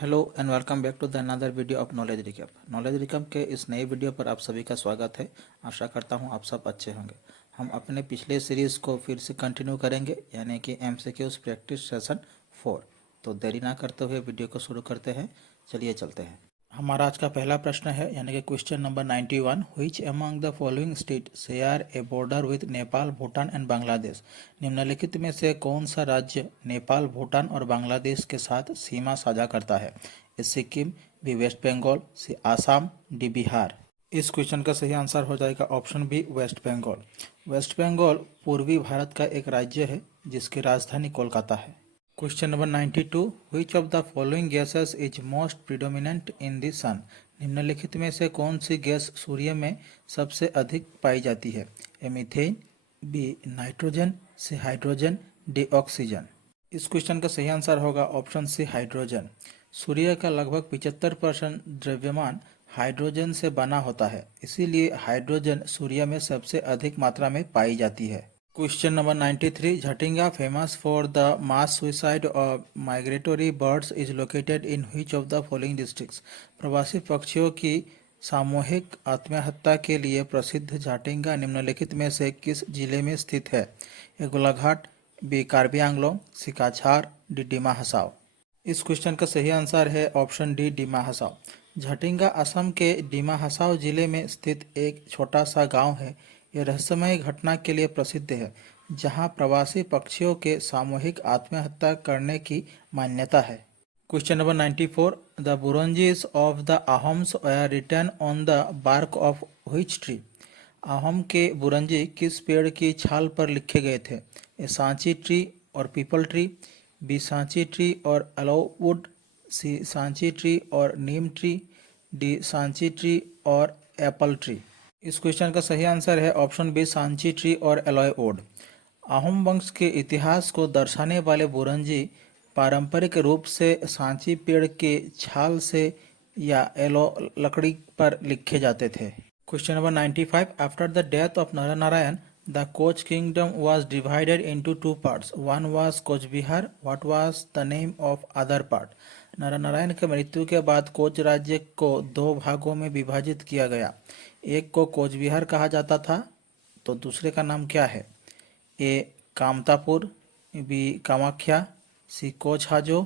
Hello and welcome back to the another video of knowledge recap. Knowledge recap के इस नए video पर आप सभी का स्वागत है। आशा करता हूं आप सब अच्छे होंगे। हम अपने पिछले सीरीज़ को फिर से कंटिन्यू करेंगे, यानी कि एमसीक्यूज प्रैक्टिस सेशन 4। तो देरी ना करते हुए वीडियो को शुरू करते हैं। चलिए चलते हैं। हमारा आज का पहला प्रश्न है, यानी कि question number 91। Which among the following state share A border with Nepal, Bhutan and Bangladesh. निम्नलिखित में से कौन सा राज्य नेपाल, भूटान और बांग्लादेश के साथ सीमा साझा करता है? A Sikkim, B West Bengal, C Assam, D Bihar. इस क्वेश्चन का सही आंसर हो जाएगा ऑप्शन बी, वेस्ट बंगाल। वेस्ट बंगाल पूर्वी भारत का एक राज्य है जिसकी राजधानी कोलकाता है। Question number 92। Which of the following gases is most predominant in the sun. निम्नलिखित में से कौन सी गैस सूर्य में सबसे अधिक पाई जाती है? A methane, B nitrogen, C hydrogen, D oxygen. इस क्वेश्चन का सही आंसर होगा ऑप्शन सी, हाइड्रोजन। सूर्य का लगभग 75% द्रव्यमान हाइड्रोजन से बना होता है, इसीलिए हाइड्रोजन सूर्य में सबसे अधिक मात्रा में पाई जाती है। Question number 93। Jatinga, famous for the mass suicide of migratory birds, is located in which of the following districts. प्रवासी पक्षियों की सामूहिक आत्महत्या के लिए प्रसिद्ध झाटिंगा निम्नलिखित में से किस जिले में स्थित है? ए गोलाघाट, बी कार्बी आंगलोंग, सी काछार, डी डिमा हसाव। इस क्वेश्चन का सही आंसर है ऑप्शन डी, डिमा हसाव। झटिंगा असम के डिमा हसाव जिले में स्थित एक छोटा सा गांव है। यह रहस्यमय घटना के लिए प्रसिद्ध है, जहां प्रवासी पक्षियों के सामूहिक आत्महत्या करने की मान्यता है। Question number 94। The Buranjis of the Ahoms were written on the bark of which tree. Ahom के बुरंजी किस पेड़ की छाल पर लिखे गए थे? ए सांची ट्री और peepal tree, B sanchi tree और एलोवुड, सी सांची ट्री और neem tree, D sanchi tree और एप्पल ट्री। इस क्वेश्चन का सही आंसर है ऑप्शन बी, सांची ट्री और एलोय वुड। आहम वंश के इतिहास को दर्शाने वाले बुरंजी पारंपरिक रूप से सांची पेड़ के छाल से या एलो लकड़ी पर लिखे जाते थे। Question number 95। After the death of Naranarayan, the Koch kingdom was divided into two parts. One was Koch Bihar. What was the name of other part? Naranarayan के मृत्यु के बाद कोच राज्य को दो भागों में विभाजित किया गया। एक को कोच बिहार कहा जाता था, तो दूसरे का नाम क्या है? A Kamatapur, B Kamakhya, C Koch Hajo,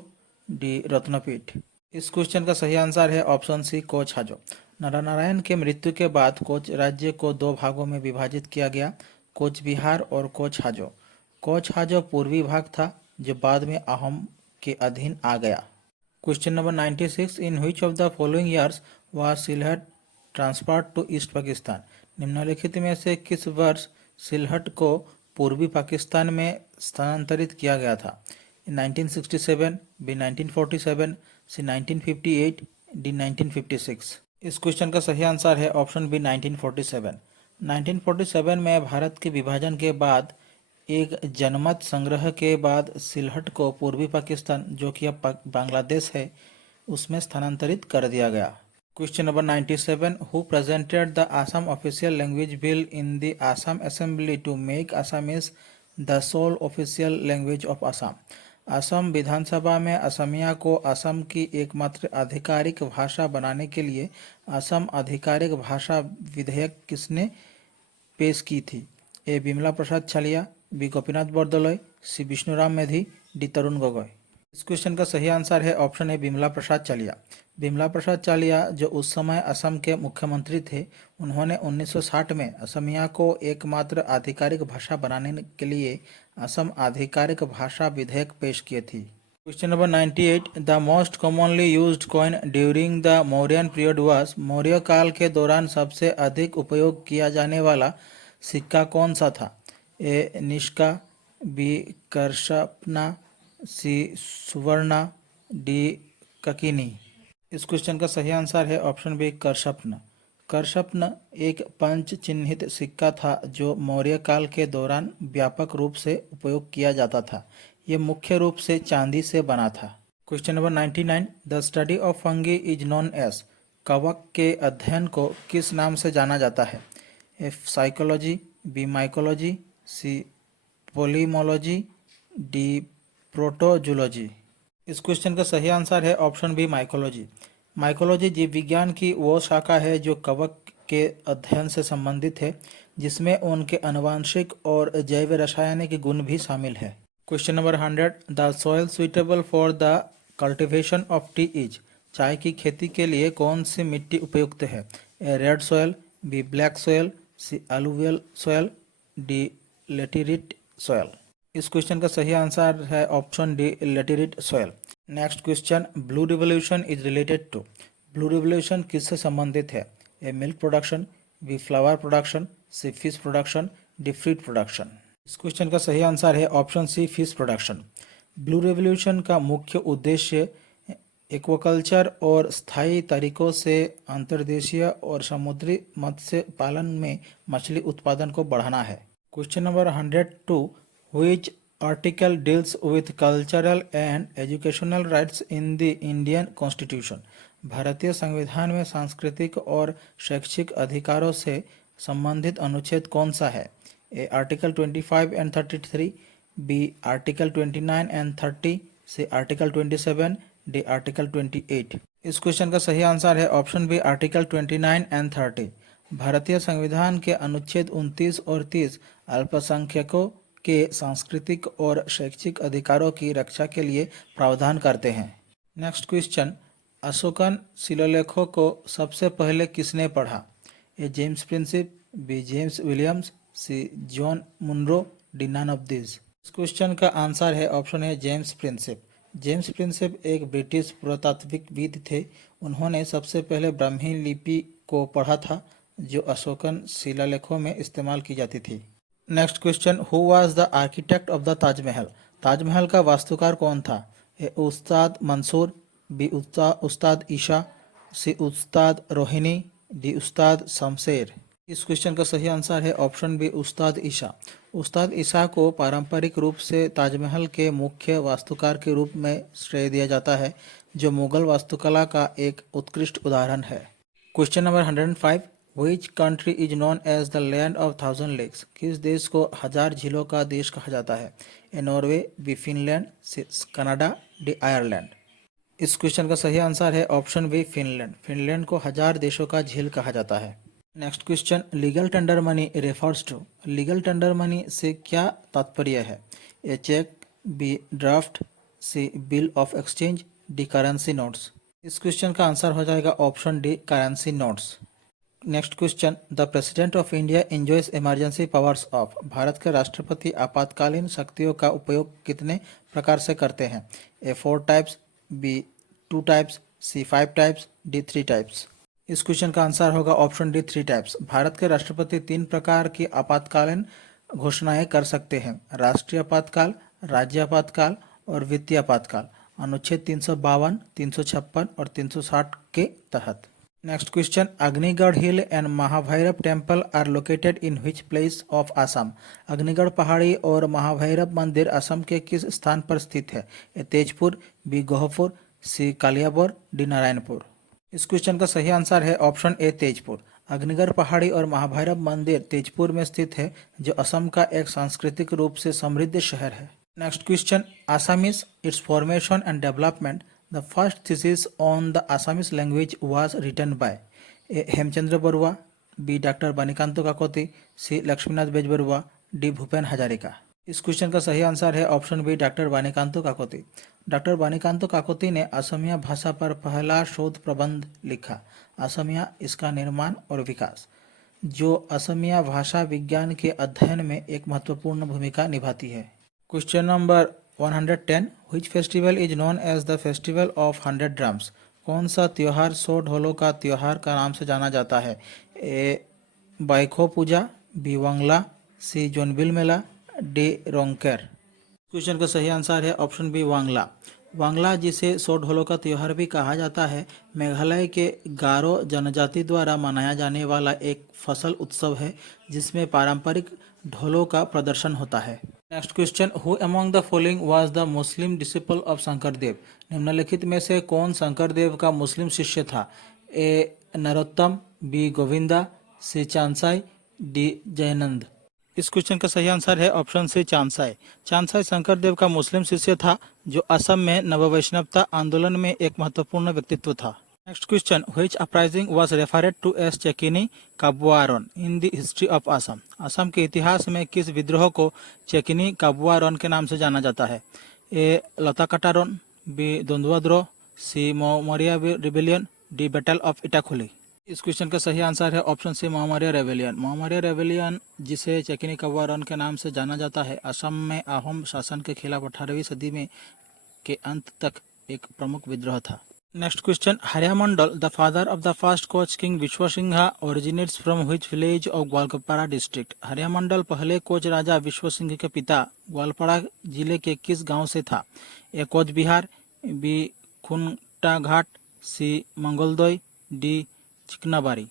D Ratnapith. इस क्वेश्चन का सही आंसर है ऑप्शन सी, कोच हाजो। नरनारायण के मृत्यु के बाद कोच राज्य को दो भागों में विभाजित किया गया, कोच बिहार और कोच हाजो। कोच हाजो पूर्वी भाग था जो बाद में आहम के अधीन आ गया। Question number 96। In which of the following years was Sylhet transferred to East Pakistan. निम्नलिखित में से किस वर्ष सिलहट को पूर्वी पाकिस्तान में स्थानांतरित किया गया था? 1967, बी 1947, सी 1958, डी 1956। इस क्वेश्चन का सही आंसर है ऑप्शन बी, 1947। 1947 में भारत के विभाजन के बाद एक जनमत संग्रह के बाद सिलहट को पूर्वी पाकिस्तान, जो कि अब बांग्लादेश है, उसमें स्थानांतरित कर दिया गया। Question number 97। Who presented the Assam official language bill in the Assam assembly to make Assamese the sole official language of Assam. Assam विधानसभा में असमिया को असम की एकमात्र आधिकारिक भाषा बनाने के लिए असम आधिकारिक भाषा विधेयक किसने पेश की थी? ए बिमला प्रसाद छालिया, बी गोपीनाथ बरदलोई, सी विष्णुराम मेधी, डी तरुण गोगोई। इस क्वेश्चन का सही आंसर है ऑप्शन ए, बिमला प्रसाद चालिया। बिमला प्रसाद चालिया जो उस समय असम के मुख्यमंत्री थे, उन्होंने 1960 में असमिया को एकमात्र आधिकारिक भाषा बनाने के लिए असम आधिकारिक भाषा विधेयक पेश किए थी। Question number 98। The most commonly used coin during the Mauryan period was. Maurya काल के दौरान सबसे अधिक उपयोग किया जाने वाला सिक्का कौन सा था? ए निष्का, बी करशपना, सी सुवर्णा, डी ककिनी। इस क्वेश्चन का सही आंसर है ऑप्शन बी, करशपन। करशपन एक पंच चिन्हित सिक्का था जो मौर्य काल के दौरान व्यापक रूप से उपयोग किया जाता था। यह मुख्य रूप से चांदी से बना था। Question number 99। The study of fungi is known as. कवक के अध्ययन को किस नाम से जाना जाता है? ए साइकोलॉजी, बी माइकोलॉजी, सी पोलीमोलॉजी, डी प्रोटोजूलॉजी। इस क्वेश्चन का सही आंसर है ऑप्शन बी माइकोलॉजी। माइकोलॉजी जीव विज्ञान की वो शाखा है जो कवक के अध्ययन से संबंधित है, जिसमें उनके आनुवंशिक और जैव रासायनिक गुण भी शामिल है। Question number 100, the soil suitable for the cultivation of T is. चाय की खेती के लिए कौन सी मिट्टी उपयुक्त है? A red soil, B black soil, C alluvial soil, D laterite soil. इस क्वेश्चन का सही आंसर है option D laterite soil. Next question, blue revolution is related to. Blue revolution किससे संबंधित है? A milk production, B flower production, C fish production, D fruit production. इस question का सही आंसर है option C fish production. Blue revolution का मुख्य उद्देश्य एक्वाकल्चर और स्थायी तरीकों से अंतर्देशीय और समुद्री मत्स्य पालन में मछली उत्पादन को बढ़ाना है। Question number 102, which article deals with cultural and educational rights in the Indian constitution. भारतीय संविधान में सांस्कृतिक और शैक्षिक अधिकारों से संबंधित अनुच्छेद कौन सा है? A article 25 and 33, B article 29 and 30, C article 27, D article 28। इस क्वेश्चन का सही आंसर है ऑप्शन बी आर्टिकल 29 एंड 30। भारतीय संविधान के अनुच्छेद 29 और 30 अल्पसंख्यकों के सांस्कृतिक और शैक्षिक अधिकारों की रक्षा के लिए प्रावधान करते हैं। नेक्स्ट क्वेश्चन, अशोकन शिलालेखों को सबसे पहले किसने पढ़ा? A James Prinsep, B James Williams, C John Munro, D none of this. इस क्वेश्चन का आंसर है ऑप्शन है जेम्स प्रिंसिप। जेम्स प्रिंसिप एक ब्रिटिश पुरातात्विकविद थे। उन्होंने सबसे पहले ब्राह्मी लिपि को पढ़ा था, जो अशोकन शिलालेखों में इस्तेमाल की जाती थी। Next question, who was the architect of the Taj Mahal. Taj Mahal का वास्तुकार कौन था? ए उस्ताद मंसूर, बी उस्ताद ईशा, सी उस्ताद रोहिणी, डी उस्ताद शमशेर। इस क्वेश्चन का सही आंसर है ऑप्शन बी उस्ताद ईशा। उस्ताद ईशा को पारंपरिक रूप से ताजमहल के मुख्य वास्तुकार के रूप में श्रेय दिया जाता है, जो मुगल वास्तुकला का एक उत्कृष्ट उदाहरण है। Question number 105, which country is known as the land of 1000 lakes. किस देश को 1000 झीलों का देश कहा जाता है? A Norway, B Finland, C Canada, D Ireland. इस क्वेश्चन का सही आंसर है ऑप्शन बी फिनलैंड। फिनलैंड को 1000 देशों का झील कहा जाता है। Next question, legal tender money refers to. Legal tender money से क्या तात्पर्य है? A cheque, B draft, C bill of exchange, D currency notes. इस क्वेश्चन का आंसर हो जाएगा option D currency notes. Next question, the president of India enjoys emergency powers of. Bharat के राष्ट्रपति आपातकालीन शक्तियों का उपयोग कितने प्रकार से करते हैं? ए 4 टाइप्स, बी 2 टाइप्स, सी 5 टाइप्स, डी 3 टाइप्स। इस क्वेश्चन का आंसर होगा ऑप्शन डी 3 टाइप्स। भारत के राष्ट्रपति 3 प्रकार की आपातकालीन घोषणाएं कर सकते हैं: राष्ट्रीय आपातकाल, राज्य आपातकाल और वित्तीय आपातकाल, अनुच्छेद 352, 356 और 360 के तहत। Next question, Agnigarh hill and Mahabhairav temple are located in which place of Assam. Agnigarh पहाड़ी और महाभैरव मंदिर असम के किस स्थान पर स्थित है? ए तेजपुर, बी गोहपुर, सी कालियाबोर, डी नारायणपुर। इस क्वेश्चन का सही आंसर है ऑप्शन ए तेजपुर। अग्निगढ़ पहाड़ी और महाभैरव मंदिर तेजपुर में स्थित है, जो असम का एक सांस्कृतिक रूप से समृद्ध शहर है। Next question, Assamese, its formation and development. The first thesis on the Assamese language was written by A Hemchandra Barua, B doctor Banikanta Kakati, C Lakshminath Bezbaroa, D Bhupen Hazarika. इस क्वेश्चन का सही आंसर है option B doctor Banikanta Kakati. Doctor Banikanta Kakati ने असमिया भाषा पर पहला शोध प्रबंध लिखा, असमिया, इसका निर्माण और विकास, जो असमिया भाषा विज्ञान के अध्ययन में एक महत्वपूर्ण भूमिका निभाती है। Question number 110, which festival is known as the festival of 100 drums. कौन सा त्यौहार 100 ढोलों का त्यौहार का नाम से जाना जाता है? ए बाइखो पूजा, बी वांगला, सी जोनबिल मेला, डी रोंगकेर। क्वेश्चन का सही आंसर है ऑप्शन बी वांगला। वांगला, जिसे 100 ढोलों का त्यौहार भी कहा जाता है, मेघालय के गारो जनजाति द्वारा मनाया जाने वाला एक फसल उत्सव है, जिसमें पारंपरिक ढोलों का प्रदर्शन होता है। Next question, who among the following was the Muslim disciple of Sankardev. निम्नलिखित में से कौन शंकरदेव का मुस्लिम शिष्य था? A Narottam, B Govinda, C Chandsai, D Jayananda. इस क्वेश्चन का सही आंसर है ऑप्शन सी चांदसाई। चांदसाई शंकरदेव का मुस्लिम शिष्य था जो असम में नववैष्णवता आंदोलन में एक महत्वपूर्ण व्यक्तित्व था। Next question, which uprising was referred to as चेकिनी काबुआरन in the history of Assam. Assam के इतिहास में किस विद्रोह को चेकिनी काबुआरन के नाम से जाना जाता है? ए लता कटारन, बी द्वंद्वा विद्रोह, C Moria rebellion, D battle of Itakhuli. इस क्वेश्चन का सही आंसर है ऑप्शन सी मोहम्मदिया रेवेलियन। मोहम्मदिया रेवेलियन, जिसे चेकिनी कव्वा के नाम से जाना जाता है, असम में आहोम शासन के खिलाफ 18वीं सदी में के अंत तक एक प्रमुख विद्रोह था। Next question, Hariamandal the father of the first Koch king Vishwasingha originates from which village of Goalpara district. Hariamandal पहले कोच राजा विश्वसिंह के पिता ग्वालपाड़ा जिले के किस गांव से था? ए कोच बिहार, बी खुंटा घाट, सी मंगलदोई, डी चिकनाबाड़ी।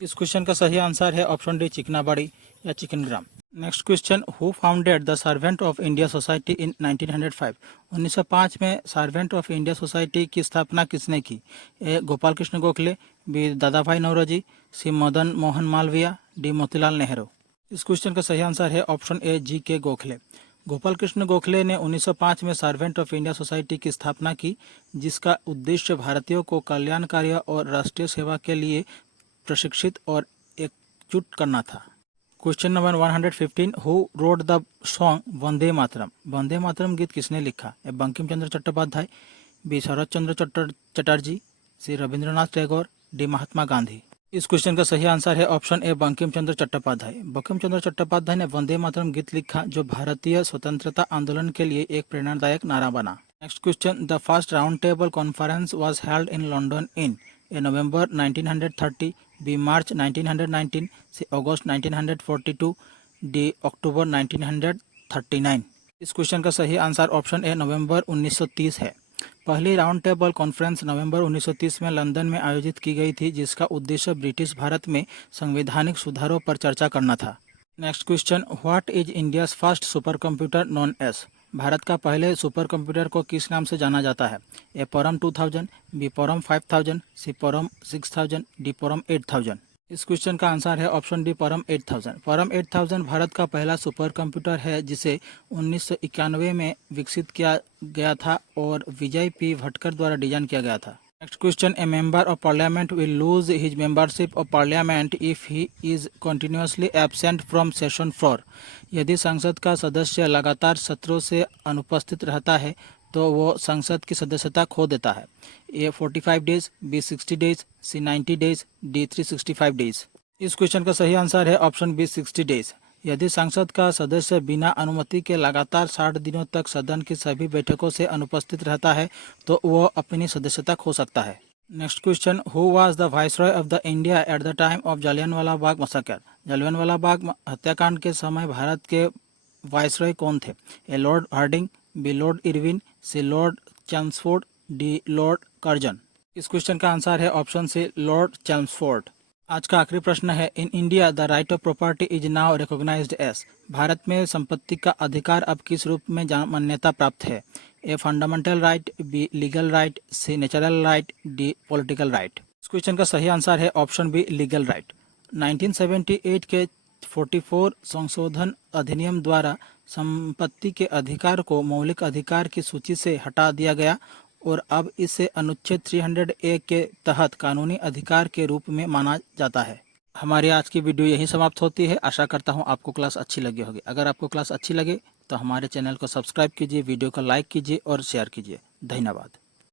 इस क्वेश्चन का सही आंसर है ऑप्शन डी चिकनाबाड़ी या Chikangram. Next question, who founded the servant of India society in 1905। 1905 में सर्वेंट ऑफ इंडिया सोसाइटी की स्थापना किसने की? ए गोपाल कृष्ण गोखले, बी दादा भाई नौरोजी, सी मदन मोहन मालवीय, डी मोतीलाल नेहरू। इस क्वेश्चन का सही आंसर है ऑप्शन ए जी के गोखले। गोपाल कृष्ण गोखले ने 1905 में सर्वेंट ऑफ इंडिया सोसाइटी की स्थापना की, जिसका उद्देश्य भारतीयों को कल्याणकारी और राष्ट्रीय सेवा के लिए प्रशिक्षित और एकजुट करना था। Question number 115, who wrote the song Vande Mataram. Vande Mataram गीत किसने लिखा? A Bankim Chandra Chattopadhyay, B Sharat Chandra Chatterjee, C Rabindranath Tagore, D Mahatma Gandhi. इस क्वेश्चन का सही आंसर है ऑप्शन ए बंकिम चंद्र चट्टोपाध्याय। बंकिम चंद्र चट्टोपाध्याय ने वंदे मातरम गीत लिखा, जो भारतीय स्वतंत्रता आंदोलन के लिए एक प्रेरणादायक नारा बना। Next question, the first round table conference was held in London in A November 1930, B March 1919, C August 1942, D October 1939। इस क्वेश्चन का सही आंसर ऑप्शन ए नवंबर 1930 है। पहली राउंड टेबल कॉन्फ्रेंस नवंबर 1930 में लंदन में आयोजित की गई थी, जिसका उद्देश्य ब्रिटिश भारत में संवैधानिक सुधारों पर चर्चा करना था। Next question, what is India's first super computer non S. Bharat का पहले सुपर कंप्यूटर को किस नाम से जाना जाता है? ए परम 2000, बी परम 5000, सी परम 6000, डी परम 8000। इस क्वेश्चन का आंसर है ऑप्शन डी परम 8000। परम 8000 भारत का पहला सुपर कंप्यूटर है, जिसे 1991 में विकसित किया गया था और विजय पी भटकर द्वारा डिजाइन किया गया था। Next question, A member of parliament will lose his membership of parliament if he is continuously absent from session floor. यदि संसद का सदस्य लगातार सत्रों से अनुपस्थित रहता है तो वो संसद की सदस्यता खो देता है। ए 45 डेज, बी 60 डेज, सी 90 डेज, डी 365 डेज। इस क्वेश्चन का सही आंसर है ऑप्शन बी 60 डेज। यदि संसद का सदस्य बिना अनुमति के लगातार 60 दिनों तक सदन की सभी बैठकों से अनुपस्थित रहता है तो वो अपनी सदस्यता खो सकता है। Next question, who was the viceroy of the India at the time of Jallianwala Bagh massacre. Jallianwala Bagh हत्याकांड के समय भारत के वाइसरॉय कौन थे? A lord Hardinge, B lord Irwin, C lord Chelmsford, D lord Curzon. इस क्वेश्चन का आंसर है ऑप्शन सी लॉर्ड चैम्सफोर्ड। आज का आखिरी प्रश्न है, in India the right of property is now recognised as. Bharat में संपत्ति का अधिकार अब किस रूप में मान्यता प्राप्त है? A fundamental right, B legal right, C natural right, D political right. इस क्वेश्चन का सही आंसर है ऑप्शन बी लीगल राइट। 1978 के 44 संशोधन अधिनियम द्वारा संपत्ति के अधिकार को मौलिक अधिकार की सूची से हटा दिया गया और अब इसे अनुच्छेद 300A के तहत कानूनी अधिकार के रूप में माना जाता है। हमारी आज की वीडियो यही समाप्त होती है। आशा करता हूँ आपको क्लास अच्छी लगी होगी। अगर आपको क्लास अच्छी लगे तो हमारे चैनल को सब्सक्राइब कीजिए, वीडियो को लाइक कीजिए और शेयर कीजिए। धन्यवाद।